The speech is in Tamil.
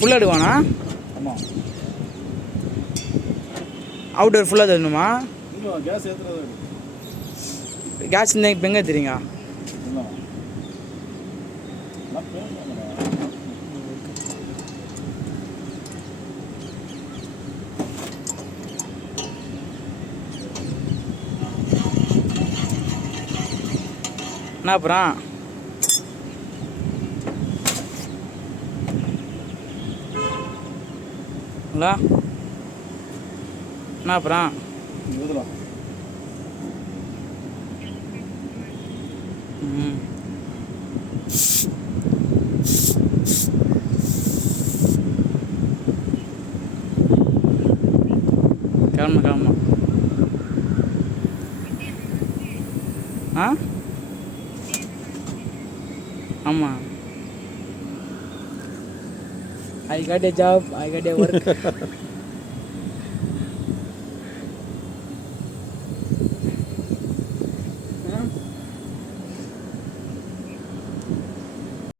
ஃபுல்லாக எடுக்குவானா? ஆமாம். அவுட்டர் ஃபுல்லாக தரணுமா? இல்லை, கேஸ் ஏற்றுறது. கேஸ் இருந்தால் இப்போ எங்கே தெரியுங்க? இல்லை, என்ன அப்புறம் ஹலோ என்ன அப்புறம் ம் கிளம்பு ஆ ஆமாம். I got a job, I got a work.